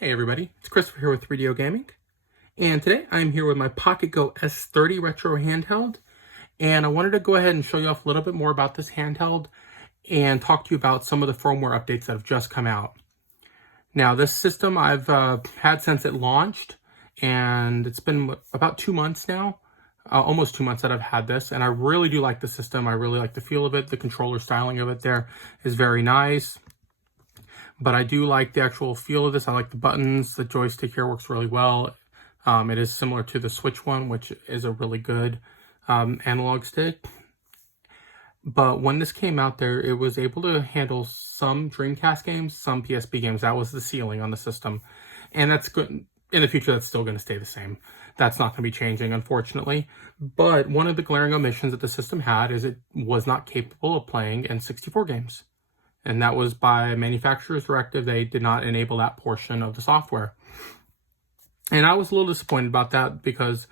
Hey everybody, it's Christopher here with 3DO Gaming, and today I'm here with my PocketGo S30 retro handheld, and I wanted to go ahead and show you off a little bit more about this handheld and talk to you about some of the firmware updates that have just come out. Now, this system I've had since it launched, and it's been about 2 months now, almost 2 months that I've had this, and I really do like the system. I really like the feel of it. The controller styling of it there is very nice. But I do like the actual feel of this. I like the buttons. The joystick here works really well. It is similar to the Switch one, which is a really good analog stick. But when this came out there, it was able to handle some Dreamcast games, some PSP games. That was the ceiling on the system. And that's good. In the future, that's still going to stay the same. That's not going to be changing, unfortunately. But one of the glaring omissions that the system had is it was not capable of playing N64 games. And that was by manufacturer's directive. They did not enable that portion of the software. And I was a little disappointed about that because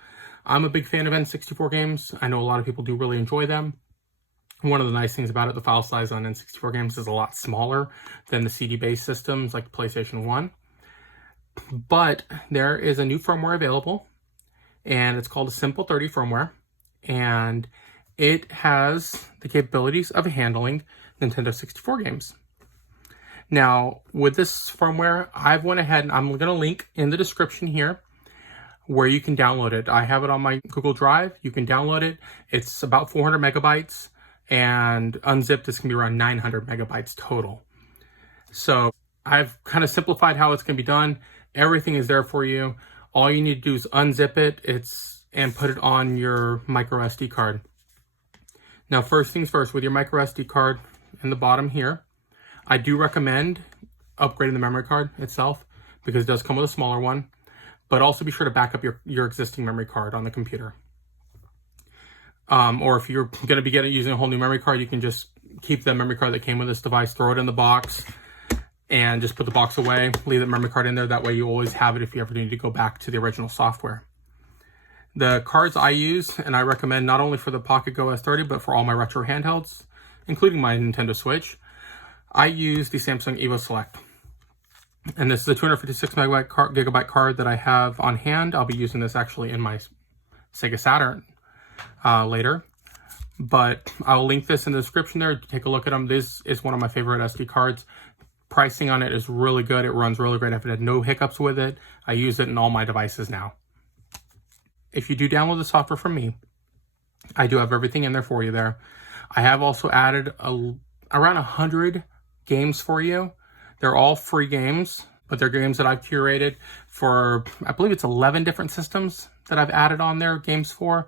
I'm a big fan of N64 games. I know a lot of people do really enjoy them. One of the nice things about it, the file size on N64 games is a lot smaller than the CD-based systems like the PlayStation 1. But there is a new firmware available, and it's called a Simple30 firmware. And it has the capabilities of handling Nintendo 64 games. Now, with this firmware, I've went ahead and I'm going to link in the description here where you can download it. I have it on my Google Drive. You can download it. It's about 400 megabytes, and unzipped is going to be around 900 megabytes total. So I've kind of simplified how it's going to be done. Everything is there for you. All you need to do is unzip it and put it on your microSD card. Now, first things first, with your microSD card in the bottom here, I do recommend upgrading the memory card itself because it does come with a smaller one, but also be sure to back up your existing memory card on the computer. Or if you're going to be using a whole new memory card, you can just keep the memory card that came with this device, throw it in the box, and just put the box away, leave the memory card in there. That way you always have it if you ever need to go back to the original software. The cards I use, and I recommend not only for the PocketGo S30, but for all my retro handhelds, including my Nintendo Switch, I use the Samsung Evo Select. And this is a 256 gigabyte card that I have on hand. I'll be using this actually in my Sega Saturn later. But I'll link this in the description there. Take a look at them. This is one of my favorite SD cards. Pricing on it is really good. It runs really great. I've had no hiccups with it. I use it in all my devices now. If you do download the software from me, I do have everything in there for you there. I have also added around 100 games for you. They're all free games, but they're games that I've curated for, I believe it's 11 different systems that I've added on there games for.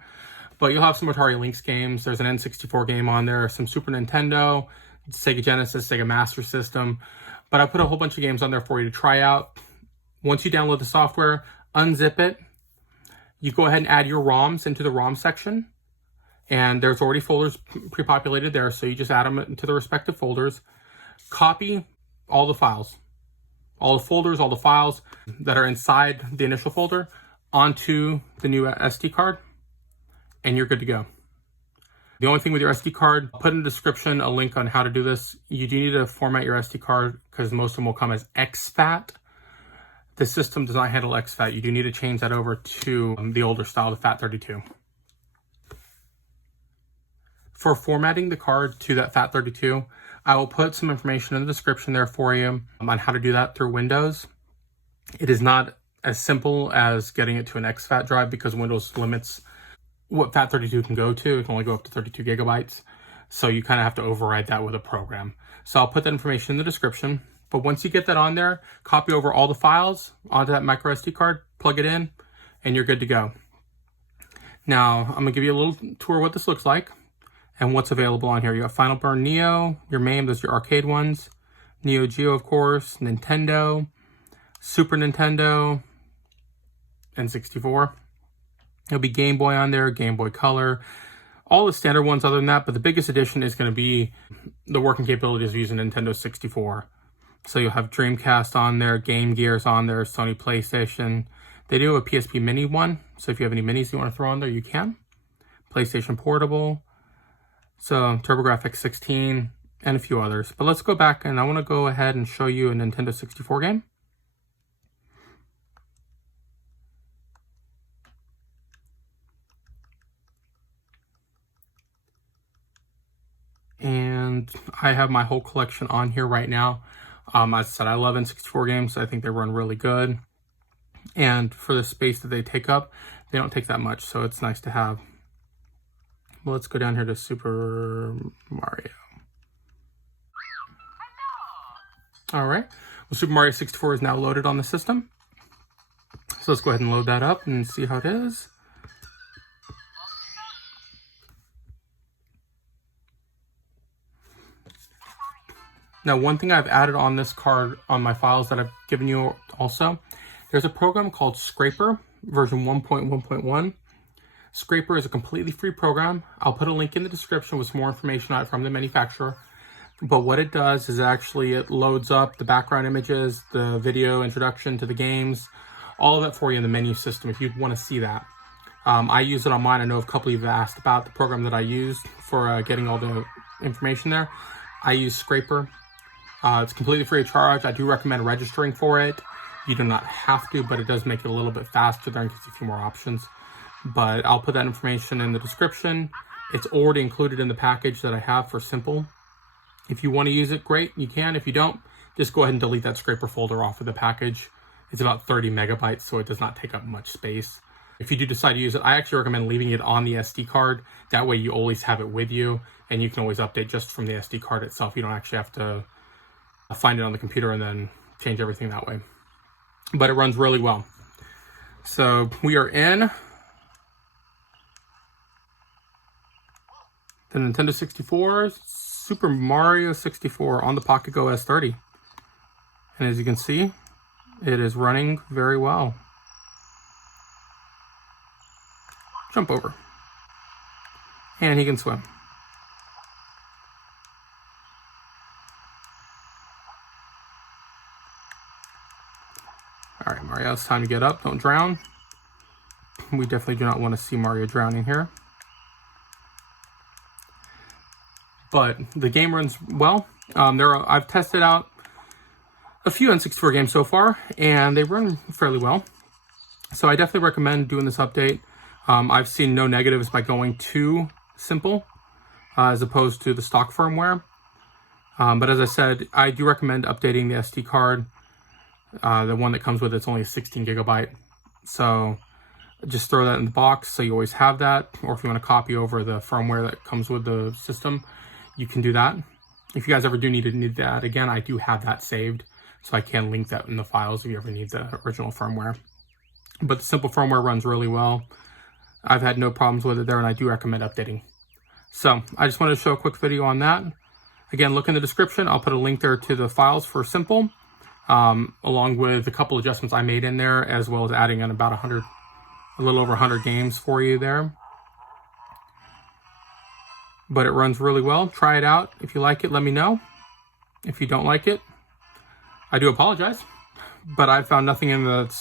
But you'll have some Atari Lynx games. There's an N64 game on there, some Super Nintendo, Sega Genesis, Sega Master System. But I put a whole bunch of games on there for you to try out. Once you download the software, unzip it. You go ahead and add your ROMs into the ROM section, and there's already folders pre-populated there, so you just add them into the respective folders. Copy all the files, all the folders, all the files that are inside the initial folder onto the new SD card, and you're good to go. The only thing with your SD card, I'll put in the description a link on how to do this. You do need to format your SD card because most of them will come as exFAT. The system does not handle exFAT. You do need to change that over to the older style, the FAT32. For formatting the card to that FAT32, I will put some information in the description there for you on how to do that through Windows. It is not as simple as getting it to an exFAT drive because Windows limits what FAT32 can go to. It can only go up to 32 gigabytes. So you kind of have to override that with a program. So I'll put that information in the description. But once you get that on there, copy over all the files onto that microSD card, plug it in, and you're good to go. Now, I'm going to give you a little tour of what this looks like and what's available on here. You got Final Burn Neo, your MAME, those are your arcade ones. Neo Geo, of course, Nintendo, Super Nintendo, N64. There'll be Game Boy on there, Game Boy Color, all the standard ones other than that, but the biggest addition is going to be the working capabilities of using Nintendo 64. So you'll have Dreamcast on there, Game Gear's on there, Sony PlayStation. They do have a PSP Mini one, so if you have any minis you want to throw on there, you can. PlayStation Portable, so TurboGrafx 16, and a few others. But let's go back, and I want to go ahead and show you a Nintendo 64 game. and I have my whole collection on here right now. As I said, I love N64 games. I think they run really good. And for the space that they take up, they don't take that much, so it's nice to have. Well, let's go down here to Super Mario. All right, well, Super Mario 64 is now loaded on the system. So let's go ahead and load that up and see how it is. Now, one thing I've added on this card on my files that I've given you also, there's a program called Skraper, version 1.1.1. Skraper is a completely free program. I'll put a link in the description with some more information on it from the manufacturer. But what it does is actually it loads up the background images, the video introduction to the games, all of it for you in the menu system if you'd want to see that. I use it on mine. I know a couple of you have asked about the program that I used for getting all the information there. I use Skraper. It's completely free of charge. I do recommend registering for it. You do not have to, but it does make it a little bit faster there and gives you a few more options. But I'll put that information in the description. It's already included in the package that I have for Simple. If you want to use it, great, you can. If you don't, just go ahead and delete that Skraper folder off of the package. It's about 30 megabytes, so it does not take up much space. If you do decide to use it, I actually recommend leaving it on the SD card. That way you always have it with you, and you can always update just from the SD card itself. You don't actually have to find it on the computer and then change everything that way. But it runs really well. So we are in the Nintendo 64, Super Mario 64 on the PocketGo S30. And as you can see, it is running very well. Jump over. And he can swim. All right, Mario, it's time to get up. Don't drown. We definitely do not want to see Mario drowning here. But the game runs well. I've tested out a few N64 games so far, and they run fairly well. So I definitely recommend doing this update. I've seen no negatives by going to Simple as opposed to the stock firmware. But as I said, I do recommend updating the SD card. The one that comes with it's only a 16 gigabyte. So just throw that in the box so you always have that. Or if you want to copy over the firmware that comes with the system, you can do that. If you guys ever do need that again, I do have that saved. So I can link that in the files if you ever need the original firmware. But the Simple firmware runs really well. I've had no problems with it there, and I do recommend updating. So I just wanted to show a quick video on that. Again, look in the description. I'll put a link there to the files for Simple, along with a couple adjustments I made in there, as well as adding in about a little over 100 games for you there. But it runs really well. Try it out. If you like it, let me know. If you don't like it, I do apologize. But I found nothing in that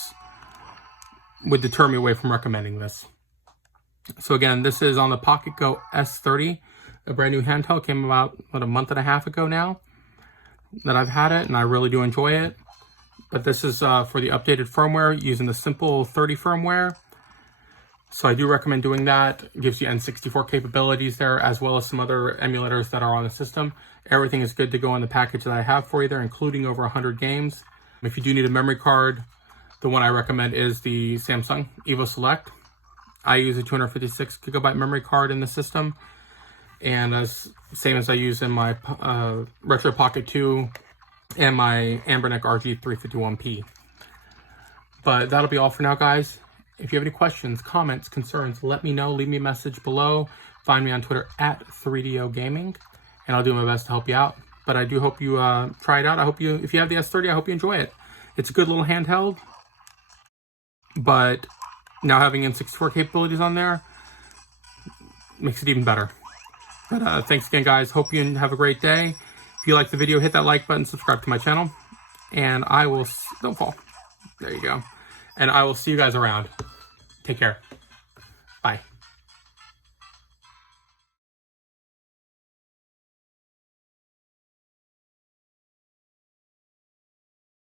would deter me away from recommending this. So again, this is on the PocketGo S30, a brand new handheld. Came about, a month and a half ago now that I've had it, and I really do enjoy it. But this is for the updated firmware using the Simple30 firmware. So I do recommend doing that. It gives you N64 capabilities there, as well as some other emulators that are on the system. Everything is good to go in the package that I have for you there, including over 100 games. If you do need a memory card, the one I recommend is the Samsung Evo Select. I use a 256 gigabyte memory card in the system, and same as I use in my Retro Pocket 2 and my Amberneck RG351P. But that'll be all for now, guys. If you have any questions, comments, concerns, let me know. Leave me a message below. Find me on Twitter at 3DO Gaming, and I'll do my best to help you out. But I do hope you try it out. If you have the S30, I hope you enjoy it. It's a good little handheld, but now having N64 capabilities on there makes it even better. But thanks again, guys. Hope you have a great day. If you like the video, hit that like button, subscribe to my channel, and I will... Don't fall. There you go. And I will see you guys around. Take care.